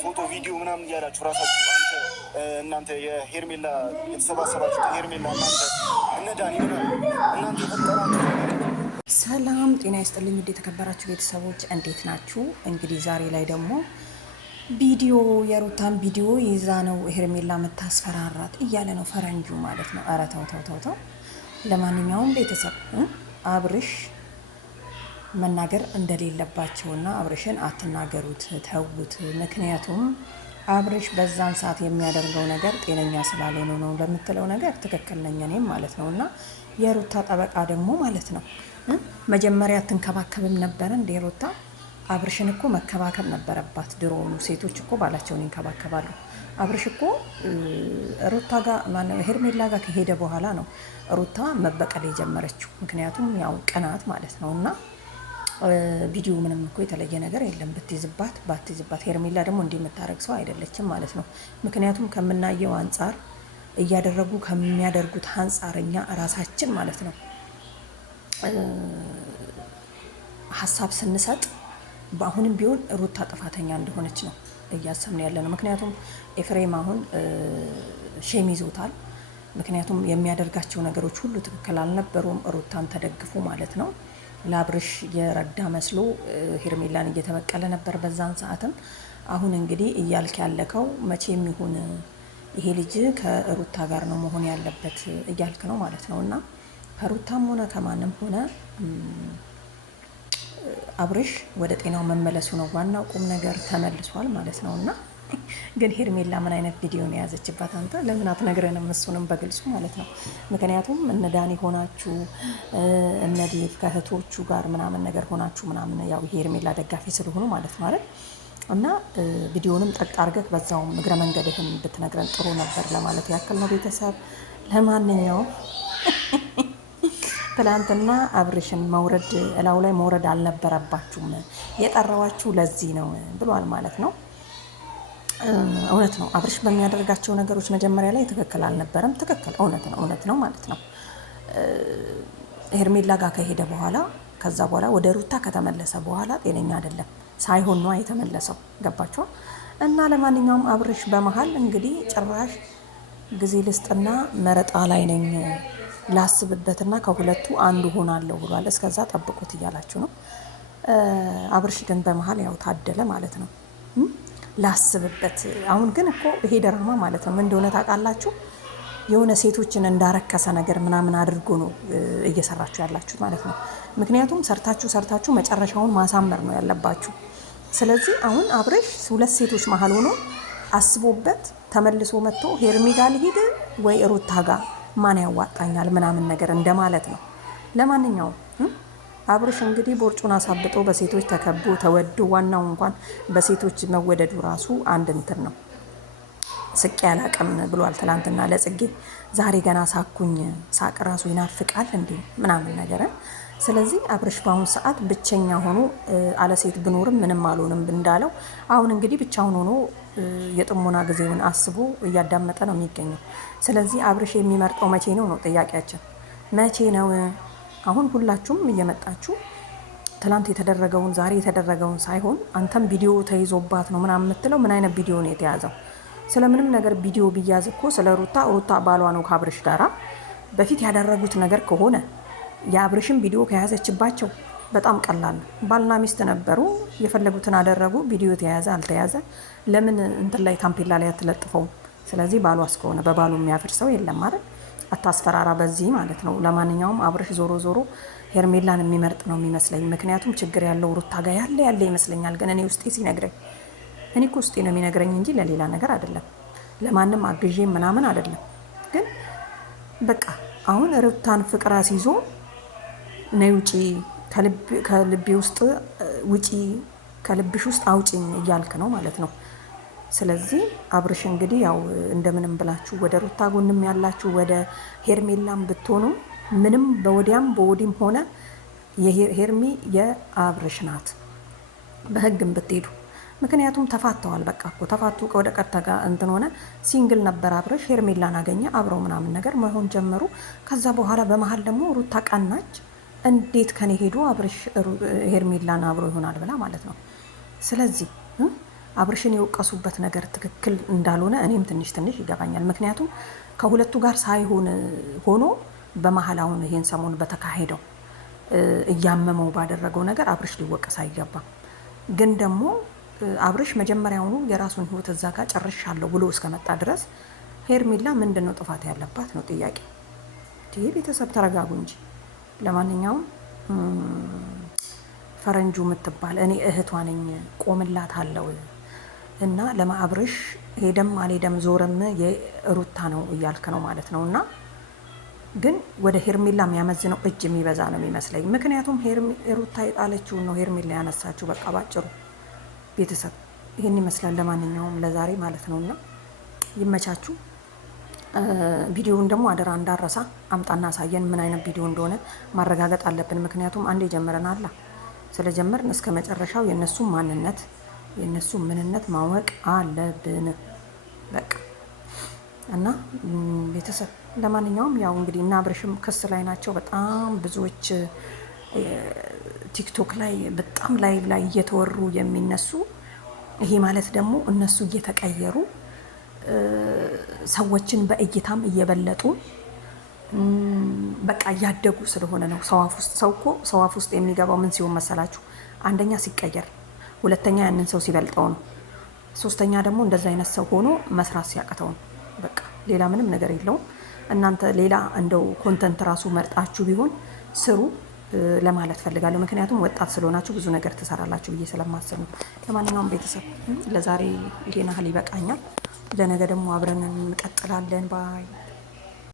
ፎቶ ቪዲዮ ምናምን እያላችሁ ራሳችሁ እናንተ የሄርሜላ የተሰባሰባችሁ ሄርሜላ እናንተ እነ ዳኒ እናንተ የፈጠራችሁ። ሰላም ጤና ይስጥልኝ ውድ የተከበራችሁ ቤተሰቦች እንዴት ናችሁ? እንግዲህ ዛሬ ላይ ደግሞ ቪዲዮ የሩታን ቪዲዮ ይዛ ነው ሄርሜላ የምታስፈራራት እያለ ነው ፈረንጁ ማለት ነው። ኧረ ተው ተው ተው ተው። ለማንኛውም ቤተሰብ አብርሽ መናገር እንደሌለባቸውና አብርሽን አትናገሩት፣ ተውት። ምክንያቱም አብርሽ በዛን ሰዓት የሚያደርገው ነገር ጤነኛ ስላልሆነ ነው ለምትለው ነገር ትክክል ነኝ እኔም ማለት ነው። እና የሩታ ጠበቃ ደግሞ ማለት ነው መጀመሪያ አትንከባከብም ነበር እንዴ ሩታ? አብርሽን እኮ መከባከብ ነበረባት። ድሮውኑ ሴቶች እኮ ባላቸውን ይንከባከባሉ። አብርሽ እኮ ሩታ ጋር ማነው ሄርሜላ ጋር ከሄደ በኋላ ነው ሩታ መበቀል የጀመረችው። ምክንያቱም ያው ቅናት ማለት ነው። እና ቪዲዮ ምንም እኮ የተለየ ነገር የለም። ብትይዝባት ባትይዝባት ሄርሜላ ደግሞ እንዲህ የምታደርግ ሰው አይደለችም ማለት ነው። ምክንያቱም ከምናየው አንጻር እያደረጉ ከሚያደርጉት አንጻር እኛ ራሳችን ማለት ነው ሀሳብ ስንሰጥ በአሁንም ቢሆን ሩታ ጥፋተኛ እንደሆነች ነው እያሰብን ያለ ነው። ምክንያቱም ኤፍሬም አሁን ሼም ይዞታል። ምክንያቱም የሚያደርጋቸው ነገሮች ሁሉ ትክክል አልነበሩም። ሩታን ተደግፎ ማለት ነው ለአብርሽ የረዳ መስሎ ሄርሜላን እየተበቀለ ነበር በዛን ሰዓትም። አሁን እንግዲህ እያልክ ያለከው መቼም ይሁን ይሄ ልጅ ከሩታ ጋር ነው መሆን ያለበት እያልክ ነው ማለት ነው። እና ከሩታም ሆነ ከማንም ሆነ አብርሽ ወደ ጤናው መመለሱ ነው ዋናው ቁም ነገር። ተመልሷል ማለት ነው። እና ግን ሄርሜላ ምን አይነት ቪዲዮ ነው የያዘችባት? አንተ ለምን አትነግረንም? እሱንም በግልጹ ማለት ነው። ምክንያቱም እነ ዳኒ ሆናችሁ እነ ዴቭ ከእህቶቹ ጋር ምናምን ነገር ሆናችሁ ምናምን ያው ሄርሜላ ደጋፊ ስለሆኑ ማለት ነው አይደል? እና ቪዲዮንም ጠቅ አድርገህ በዛውም እግረ መንገድህን ብትነግረን ጥሩ ነበር ለማለት ያክል ነው ቤተሰብ። ለማንኛውም ትላንትና አብርሽን መውረድ እላው ላይ መውረድ አልነበረባችሁም፣ የጠራዋችሁ ለዚህ ነው ብሏል ማለት ነው። እውነት ነው። አብርሽ በሚያደርጋቸው ነገሮች መጀመሪያ ላይ ትክክል አልነበረም። ትክክል እውነት ነው ማለት ነው። ሄርሜላ ጋር ከሄደ በኋላ ከዛ በኋላ ወደ ሩታ ከተመለሰ በኋላ ጤነኛ አይደለም። ሳይሆን ነው የተመለሰው። ገባችኋል? እና ለማንኛውም አብርሽ በመሀል እንግዲህ ጭራሽ ጊዜ ልስጥና መረጣ ላይ ነኝ ላስብበትና ከሁለቱ አንዱ ሆናለሁ ብሏል። እስከዛ ጠብቁት እያላችሁ ነው። አብርሽ ግን በመሀል ያው ታደለ ማለት ነው። ላስብበት። አሁን ግን እኮ ይሄ ድራማ ማለት ነው ምን እንደሆነ ታውቃላችሁ? የሆነ ሴቶችን እንዳረከሰ ነገር ምናምን አድርጎ ነው እየሰራችሁ ያላችሁ ማለት ነው። ምክንያቱም ሰርታችሁ መጨረሻውን ማሳመር ነው ያለባችሁ። ስለዚህ አሁን አብርሽ ሁለት ሴቶች መሀል ሆኖ አስቦበት ተመልሶ መጥቶ ሄርሜ ጋር ልሂድ ወይ ሩታ ጋር ማን ያዋጣኛል ምናምን ነገር እንደማለት ነው። ለማንኛውም አብርሽ እንግዲህ ቦርጩን አሳብጦ በሴቶች ተከቦ ተወዶ ዋናው እንኳን በሴቶች መወደዱ ራሱ አንድ እንትን ነው። ስቄ አላቅም ብሏል ትላንትና ለጽጌ። ዛሬ ገና ሳኩኝ፣ ሳቅ ራሱ ይናፍቃል እንዴ ምናምን ነገር። ስለዚህ አብርሽ በአሁኑ ሰዓት ብቸኛ ሆኖ አለሴት ብኖርም ምንም አልሆንም እንዳለው አሁን እንግዲህ ብቻውን ሆኖ የጥሞና ጊዜውን አስቦ እያዳመጠ ነው የሚገኘው። ስለዚህ አብርሽ የሚመርጠው መቼ ነው ነው ጥያቄያችን። መቼ ነው? አሁን ሁላችሁም እየመጣችሁ ትላንት የተደረገውን ዛሬ የተደረገውን ሳይሆን አንተም ቪዲዮ ተይዞባት ነው ምናምን የምትለው ምን አይነት ቪዲዮ ነው የተያዘው? ስለምንም ነገር ቪዲዮ ቢያዝ እኮ ስለ ሩታ ባሏ ነው ከአብርሽ ጋራ በፊት ያደረጉት ነገር ከሆነ የአብርሽን ቪዲዮ ከያዘችባቸው በጣም ቀላል ነው። ባልና ሚስት ነበሩ፣ የፈለጉትን አደረጉ። ቪዲዮ ተያዘ አልተያዘ ለምን እንትን ላይ ታምፔላ ላይ አትለጥፈውም? ስለዚህ ባሏ እስከሆነ በባሉ የሚያፍር ሰው የለም አይደል? አታስፈራራ በዚህ ማለት ነው። ለማንኛውም አብርሽ ዞሮ ዞሮ ሄርሜላን የሚመርጥ ነው የሚመስለኝ። ምክንያቱም ችግር ያለው ሩታ ጋር ያለ ይመስለኛል። ግን እኔ ውስጤ ሲነግረኝ እኔ እኮ ውስጤ ነው የሚነግረኝ እንጂ ለሌላ ነገር አይደለም፣ ለማንም አግዤ ምናምን አይደለም። ግን በቃ አሁን ሩታን ፍቅር አስይዞ ነይ ውጪ ከልቤ ውስጥ ውጪ ከልብሽ ውስጥ አውጪኝ እያልክ ነው ማለት ነው። ስለዚህ አብርሽ እንግዲህ ያው እንደምንም ብላችሁ ወደ ሩታ ጎንም ያላችሁ ወደ ሄርሜላም ብትሆኑ ምንም በወዲያም በወዲም ሆነ የሄርሚ የአብርሽ ናት በህግም ብትሄዱ። ምክንያቱም ተፋተዋል። በቃ እኮ ተፋቱ። ወደ ቀጥታ እንትን ሆነ። ሲንግል ነበር አብርሽ፣ ሄርሜላን አገኘ፣ አብረው ምናምን ነገር መሆን ጀመሩ። ከዛ በኋላ በመሀል ደግሞ ሩታ ቀናች። እንዴት ከኔ ሄዶ አብርሽ ሄርሜላን አብሮ ይሆናል ብላ ማለት ነው። ስለዚህ አብርሽን የወቀሱበት ነገር ትክክል እንዳልሆነ እኔም ትንሽ ይገባኛል። ምክንያቱም ከሁለቱ ጋር ሳይሆን ሆኖ በመሀል አሁን ይሄን ሰሞን በተካሄደው እያመመው ባደረገው ነገር አብርሽ ሊወቀስ አይገባም። ግን ደግሞ አብርሽ መጀመሪያውኑ የራሱን ህይወት እዛ ጋር ጨርሻለሁ ብሎ እስከመጣ ድረስ ሄርሜላ ምንድን ነው ጥፋት ያለባት ነው ጥያቄ። ይህ ቤተሰብ ተረጋጉ እንጂ። ለማንኛውም ፈረንጁ የምትባል እኔ እህቷ ነኝ ቆምላት አለው እና ለማብርሽ ሄደም አልሄደም ዞረም የሩታ ነው እያልክ ነው ማለት ነው። እና ግን ወደ ሄርሜላ የሚያመዝነው እጅ የሚበዛ ነው የሚመስለኝ። ምክንያቱም ሩታ የጣለችውን ነው ሄርሜላ ያነሳችው። በቃ ባጭሩ ቤተሰብ ይህን ይመስላል። ለማንኛውም ለዛሬ ማለት ነው እና ይመቻችሁ። ቪዲዮውን ደግሞ አደራ እንዳረሳ አምጣና አሳየን። ምን አይነት ቪዲዮ እንደሆነ ማረጋገጥ አለብን። ምክንያቱም አንዴ ጀምረናል። ስለጀመርን እስከ መጨረሻው የነሱ ማንነት የነሱ ምንነት ማወቅ አለብን በቃ እና ቤተሰብ ለማንኛውም ያው እንግዲህ እና አብርሽም ክስ ላይ ናቸው። በጣም ብዙዎች ቲክቶክ ላይ በጣም ላይቭ ላይ እየተወሩ የሚነሱ ይሄ ማለት ደግሞ እነሱ እየተቀየሩ ሰዎችን በእይታም እየበለጡ በቃ እያደጉ ስለሆነ ነው። ሰው እኮ ሰው አፍ ውስጥ የሚገባው ምን ሲሆን መሰላችሁ? አንደኛ ሲቀየር፣ ሁለተኛ ያንን ሰው ሲበልጠው ነው። ሶስተኛ ደግሞ እንደዛ አይነት ሰው ሆኖ መስራት ሲያቅተው ነው። በቃ ሌላ ምንም ነገር የለውም። እናንተ ሌላ እንደው ኮንተንት ራሱ መርጣችሁ ቢሆን ስሩ ለማለት ፈልጋለሁ። ምክንያቱም ወጣት ስለሆናችሁ ብዙ ነገር ትሰራላችሁ ብዬ ስለማስብ ነው። ለማንኛውም ቤተሰብ ለዛሬ ይሄን ያህል ይበቃኛል። ለነገ ደግሞ አብረን እንቀጥላለን ባይ